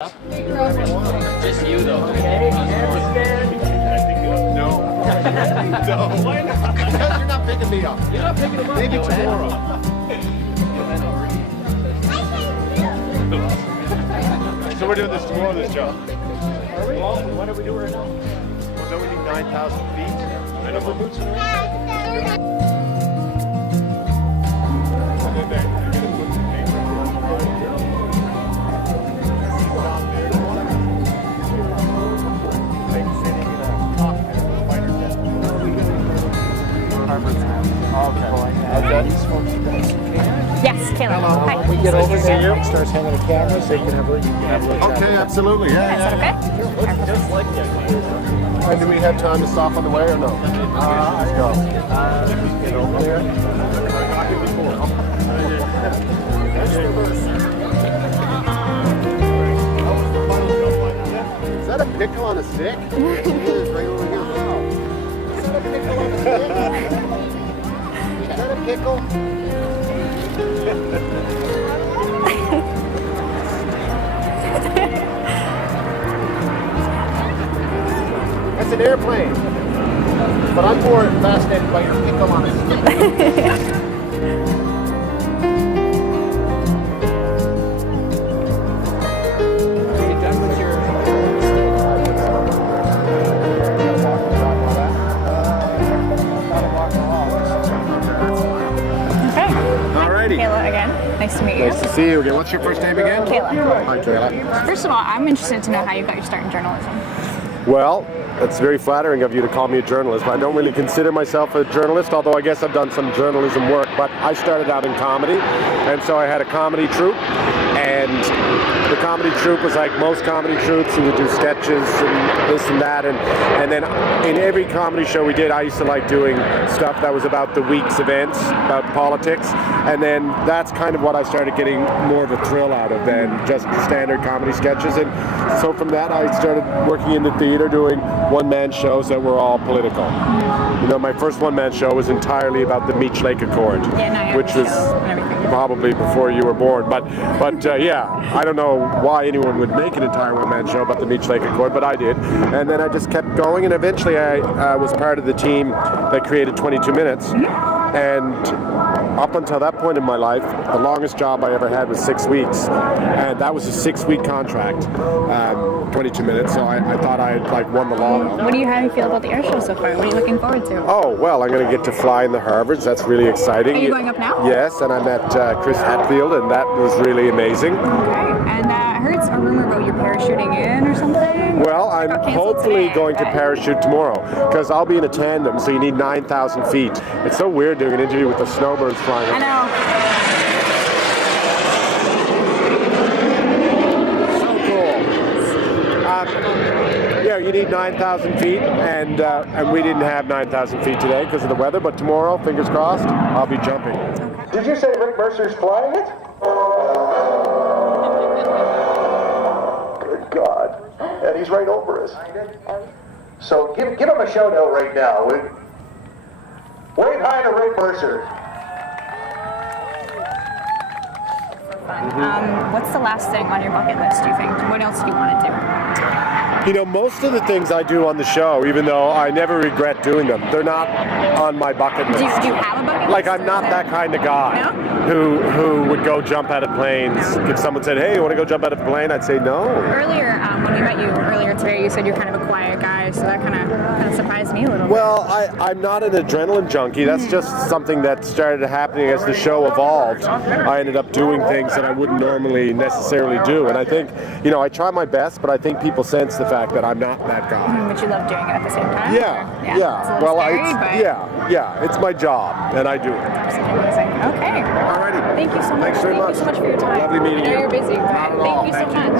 Just you though. No. No. Why not? Because you're not picking me up. You're not picking them up. Maybe tomorrow. So we're doing this tomorrow, this job. Are we? What do we do right now? Well, don't we need 9,000 feet? Minimum. Yes, Kayla. Hi. We get over there, Mike starts handing the cameras, they can have a look. Okay, absolutely. Yeah, Is that okay? And do we have time to stop on the way or no? Let's go. Get over there. Is that a pickle on a stick? It is right over here. Is that a pickle on a stick? Is that a pickle? That's an airplane. But I'm more fascinated by your pickle on a stick. Kayla again. Nice to meet you. Nice to see you again. What's your first name again? Kayla. Hi, Kayla. First of all, I'm interested to know how you got your start in journalism. Well, it's very flattering of you to call me a journalist. I don't really consider myself a journalist, although I guess I've done some journalism work. But I started out in comedy, and so I had a comedy troupe. And the comedy troupe was like most comedy troupes. We would do sketches and this and that. And then in every comedy show we did, I used to like doing stuff that was about the week's events, about politics. And then that's kind of what I started getting more of a thrill out of than just standard comedy sketches. And so from that, I started working in the theater doing one-man shows that were all political. You know, my first one-man show was entirely about the Meech Lake Accord, which was probably before you were born. But yeah, I don't know why anyone would make an entire one-man show about the Meech Lake Accord, but I did. And then I just kept going, and eventually I was part of the team that created 22 Minutes. And up until that point in my life, the longest job I ever had was 6 weeks, and that was a 6-week contract, 22 minutes. So I thought I had like won the lotto. How do you feel about the air show so far? What are you looking forward to? Oh well, I'm going to get to fly in the Harvards. That's really exciting. Are you going up now? Yes, and I met Chris Hatfield, and that was really amazing. Okay, and I heard a rumor about you parachuting in or something. Well, I'm hopefully going to parachute tomorrow because I'll be in a tandem, so you need 9,000 feet. It's so weird doing an interview with the snowbirds flying. I know. So cool. Yeah, you need 9,000 feet, and we didn't have 9,000 feet today because of the weather, but tomorrow, fingers crossed, I'll be jumping. Okay. Did you say Rick Mercer's flying it? Good God. And he's right over us. So give him a shout out right now. Wave hi to Rick Mercer. What's the last thing on your bucket list, do you think? What else do you want to do? You know, most of the things I do on the show, even though I never regret doing them, they're not on my bucket list. Do you have a bucket list? Like, I'm not that kind of guy who would go jump out of planes. If someone said, hey, you want to go jump out of a plane? I'd say no. Earlier, when we met you earlier today, you said you're kind of a quiet guy, so that kind of surprised me a little bit. Well, I'm not an adrenaline junkie. That's just something that started happening as the show evolved. I ended up doing things that I wouldn't normally necessarily do. And I think, you know, I try my best, but I think people sense the fact that I'm not that guy. But you love doing it at the same time? Yeah. It's a little scary, yeah, it's my job, and I do it. Absolutely amazing. Okay. Alrighty. Thank you so much. Thanks very much. Thank you so much for your time. Lovely meeting you. I know you're busy, but thank you so much.